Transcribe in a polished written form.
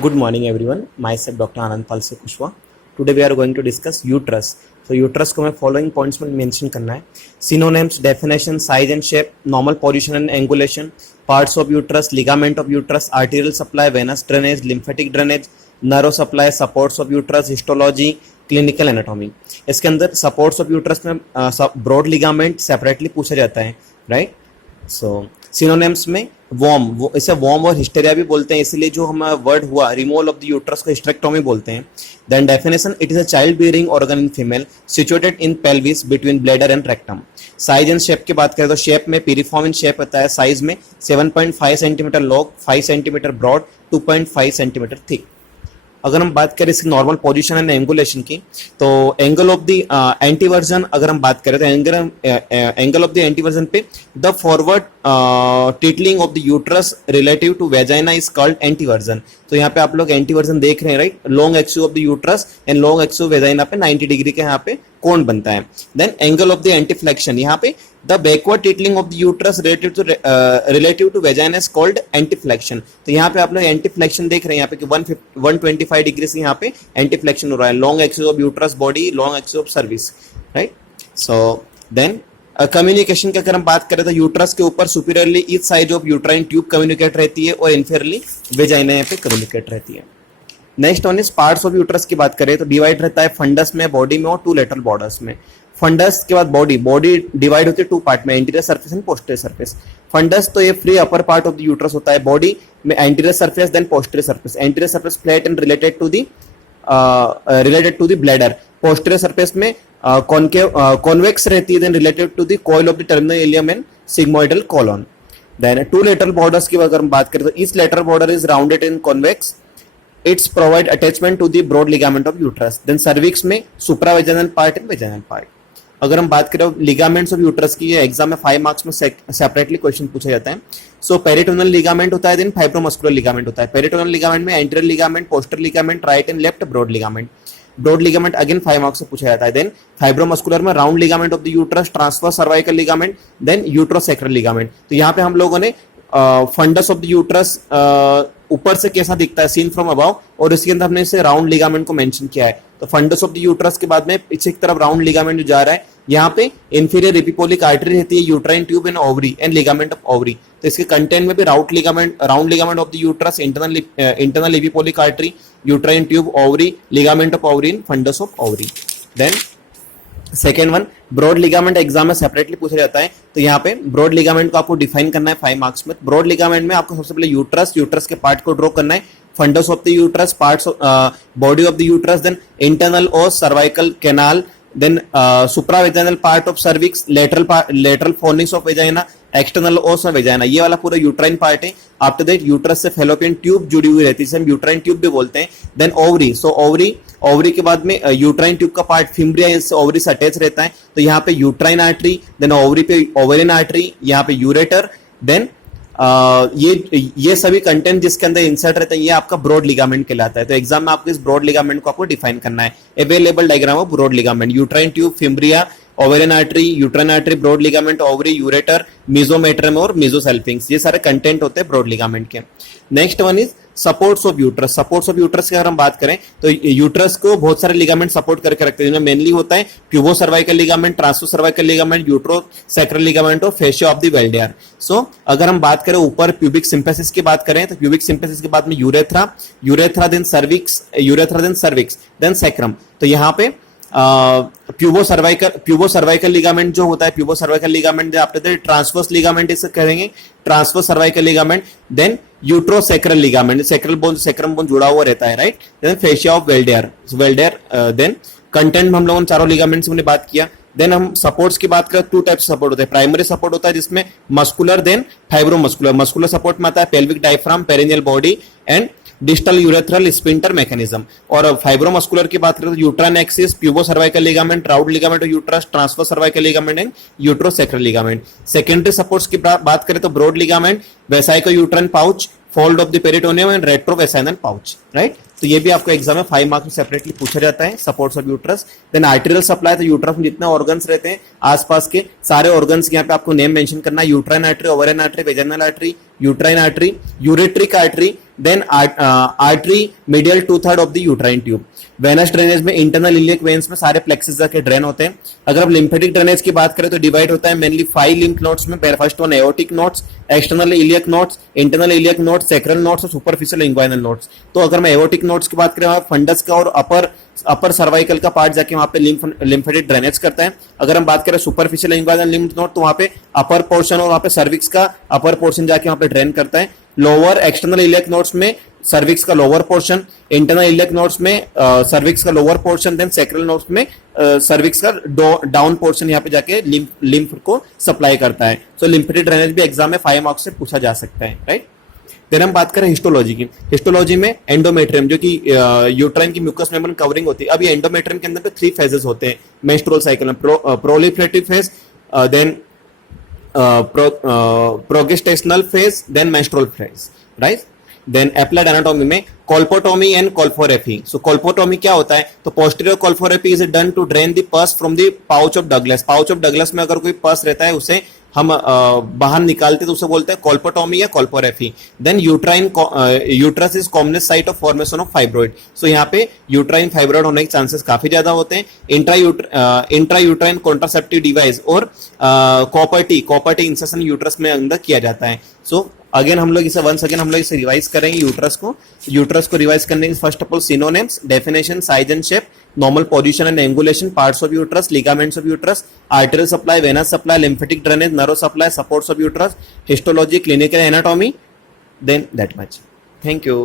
Good morning everyone. Myself Dr. Anand Palse Kushwa. Today we are going to discuss uterus. So uterus को मैं following points में mention करना है. Synonyms, definition, size and shape, normal position and angulation, parts of uterus, ligament of uterus, arterial supply, venous drainage, lymphatic drainage, nerve supply, supports of uterus, histology, clinical anatomy. इसके अंदर supports of uterus में broad ligament separately पूछा जाता है, right? So synonyms में वॉर्म, इसे वॉर्म और हिस्टेरिया भी बोलते हैं, इसलिए जो हमारा वर्ड हुआ रिमूवल ऑफ द यूट्रस को हिस्टेरेक्टोमी बोलते हैं. Then definition, it is a child bearing organ in female situated in pelvis between bladder and rectum. Size and shape की बात करें तो शेप में पीरिफॉर्म इन शेप होता है. साइज में 7.5 centimetre long, 5 centimetre broad, 2.5 centimetre thick. अगर हम बात करें इसकी नॉर्मल पोजीशन एंड एंगुलेशन की, तो एंगल ऑफ द एंटीवर्जन अगर हम बात करें तो एंगल ऑफ द एंटीवर्जन पे the forward tilting of the uterus relative to vagina is called anteversion. तो यहाँ पे आप लोग एंटीवर्जन देख रहे हैं, right? Long axis of the uterus and long axis of vagina पे 90 डिग्री के यहाँ पे कोण बनता है. Then angle of the anteflexion, यहाँ पे the backward tilting of the uterus relative to vagina is called anteflexion. तो यहाँ पे आप लोग एंटीफ्लेक्शन देख रहे हैं यहाँ पे कि 125 डिग्री से यहाँ पे एंटीफ्लेक्शन हो रहा है. Long axis of uterus body, long axis of cervix, right? So then communication की अगर हम बात करें तो यूट्रस के ऊपर superiorly each side of uterine tube communicate रहती है और इन्फीरियरली वेजाइना यहाँ पे कम्युनिकेट रहती है. Next one is parts of uterus की बात करें तो डिवाइड रहता है फंडस में, बॉडी में और टू लेटरल बॉर्डर्स में. फंडस के बाद बॉडी डिवाइड होती है टू पार्ट में, anterior surface and posterior surface. Fundus तो ये free upper part of the uterus होता है. बॉडी में anterior surface then posterior surface. Anterior surface flat and related to the bladder. Posterior surface में convex रहती है then related to the coil of the terminal ileum and sigmoidal colon. Then two lateral borders की अगर हम बात करें तो each lateral border is rounded in convex. Its provide attachment to the broad ligament of uterus. Then cervix में supravaginal part and vaginal part. अगर हम बात करें लिगामेंट्स ऑफ यूट्रस की, एग्जाम में 5 मार्क्स में सेपरेटली क्वेश्चन पूछा जाता है. सो पेरिटोनल लिगामेंट होता है, देन फाइब्रोमस्कुलर लिगामेंट होता है. पेरिटोनल लिगामेंट में anterior ligament, posterior ligament, right and left broad ligament. Broad ligament again 5 marks से पूछा जाता है. देन फाइब्रोमस्कुलर में round ligament of the uterus, transverse cervical ligament, then uterosacral ligament. तो यहाँ पे हम लोगों ने फंडस ऑफ द यूट्रस ऊपर से कैसा दिखता है सीन फ्रॉम अबव, और इसके अंदर हमने इसे राउंड लिगामेंट को मेंशन किया है. तो फंडस ऑफ द यूट्रस के बाद में पीछे की तरफ राउंड लिगामेंट जो जा रहा है, यहाँ पे इंफीरियर एपिपोलिक आर्टरी रहती है, uterine tube and ovary and ligament of ovary. तो इसके कंटेंट में भी round ligament of the uterus, internal epiploic artery, uterine tube, ovary, ligament of ovary and fundus of ovary. Then second one, broad ligament exam में separately पूछा जाता है. तो यहाँ पे ब्रॉड लिगामेंट को आपको डिफाइन करना है 5 मार्क्स में. ब्रॉड लिगामेंट में आपको सबसे पहले यूट्रस के पार्ट को ड्रॉ करना है. Fundus of the uterus, parts body of the uterus, then internal और cervical canal, then supravaginal part of cervix, lateral fornix of vagina, external os of vagina. ये वाला पूरा यूट्राइन पार्ट है. After that uterus से fallopian tube जुड़ी हुई रहती है, इसे हम यूट्राइन ट्यूब भी बोलते हैं. Then ovary. सो ओवरी के बाद में यूट्राइन ट्यूब का पार्ट फिम्ब्रिया, इससे ओवरी से अटैच रहता है. तो यहाँ पे यूट्राइन आर्टरी, देन ओवरी पे ओवेरियन आर्टरी, यहाँ पे यूरेटर. देन ये सभी कंटेंट जिसके अंदर इंसर्ट रहता है, ये आपका ब्रॉड लिगामेंट कहलाता है. तो एग्जाम में आपको इस ब्रॉड लिगामेंट को आपको डिफाइन करना है. Available diagram of broad ligament: uterine tube, fimbria, ovarian artery, uterine artery, broad ligament, ovary, ureter, mesometrium और मेसोसल्फिंक्स. ये सारे कंटेंट होते हैं ब्रॉड लिगामेंट के. Next one is supports of uterus. Supports of uterus की अगर हम बात करें तो यूट्रस को बहुत सारे लिगामेंट सपोर्ट करके रखते हैं, जिनमें मेनली होता है pubocervical ligament, transverse cervical ligament, uterosacral ligament और fascia of the Waldeyer. So अगर हम बात करें ऊपर प्यूबिक सिंपेसिस की बात करें तो प्यूबिक सिंपेसिस के बाद में urethra then cervix then sacrum. तो यहाँ पे प्यूबो सर्वाइकल लिगामेंट जो होता है, pubocervical ligament after that transverse ligament इसे कहेंगे, transverse cervical ligament. Then uterosacral ligament, sacrum bone जुड़ा हुआ रहता है, right? Then fascia of Waldeyer. Then content में हम लोगों ने चारों लिगामेंट्स में बात किया. देन हम सपोर्ट्स की बात करें, 2 टाइप सपोर्ट होते हैं. प्राइमरी सपोर्ट होता है जिसमें muscular then fibromuscular. Muscular support में आता है pelvic diaphragm, perineal body and distal urethral sphincter mechanism. और फाइब्रोमस्कुलर की बात करें तो uterine axis, pubocervical ligament, round ligament of uterus, transverse cervical ligament and uterosacral ligament. Secondary supports की बात करें तो broad ligament, vesicouterine pouch, fold of the peritoneum and rectovaginal pouch, right? तो ये भी आपको एग्जाम में 5 marks में सेपरेटली पूछा जाता है, supports of uterus. Then arterial supply, तो यूट्रस में जितने ऑर्गन्स रहते हैं आसपास के सारे ऑर्गन्स यहाँ पे आपको नेम मेंशन करना है. Uterine artery, ovarian artery, vaginal artery, uterine artery, ureteric artery, then artery medial 2/3 of the uterine tube. Venous drainage में इंटरनल इलियक वेन्स में सारे प्लेक्सेस जाके ड्रेन होते हैं. अगर हम लिम्फेटिक ड्रेनेज की बात करें तो डिवाइड होता है मेनली 5 लिम्फ नोड्स में. First one aortic nodes, external iliac nodes, internal iliac nodes, sacral nodes और सुपरफिशियल इंग्वाइनल नोड्स. तो अगर मैं एओर्टिक नोड्स की बात करें फंडस का और अपर सर्वाइकल का पार्ट जाके वहां पे लिम्फेटिक ड्रेनेज करता है. अगर हम बात करें सुपरफिशियल इंग्वाइनल लिम्फ नोड तो वहां पे अपर पोर्शन और वहां पे सर्विक्स का अपर पोर्शन जाके वहां पे ड्रेन करता है. लोअर एक्सटर्नल इलियक नोड्स में सर्विक्स का lower portion, internal iliac nodes में सर्विक्स का lower portion, then sacral nodes में सर्विक्स का डाउन पोर्शन यहाँ पे जाके लिम्फ को सप्लाई करता है. सो लिम्फेटिक ड्रेनेज भी एग्जाम में 5 मार्क्स से पूछा जा सकता है, राइट. देन हम बात करें हिस्टोलॉजी की. हिस्टोलॉजी में एंडोमेट्रियम जो कि यूट्राइन की म्यूकस मेम्ब्रेन कवरिंग होती है. अब ये एंडोमेट्रियम के अंदर पे 3 फेजेस होते हैं मेंस्ट्रुअल साइकिल में. Proliferative phase, then progestational phase, then menstrual phase, right. Then applied anatomy में कोल्पोटोमी एंड कोल्फोरेफी. सो कोल्पोटोमी क्या होता है? तो posterior colporrhaphy is done to drain the pus from the pouch of Douglas. Pouch of Douglas में अगर कोई पस रहता है उसे हम बाहर निकालते तो उसे बोलते हैं कोल्पोटोमी या colporrhaphy. Then uterus is commonest site of formation of fibroid. So यहाँ पे यूट्राइन फाइब्रॉइड होने के चांसेस काफी ज्यादा होते हैं. इंट्रा यूट्राइन कॉन्ट्रासेप्टिव डिवाइस और कॉपर टी इंसर्शन यूट्रस में अंदर किया जाता है. सो अगेन हम लोग इसे रिवाइज करेंगे. यूट्रस को रिवाइज करने के first of all synonyms, definition, size and shape, normal position and angulation, parts of uterus, ligaments of uterus, arterial supply, venous supply, lymphatic drainage, nerve supply, supports of uterus, histology, clinical anatomy, then that much. Thank you.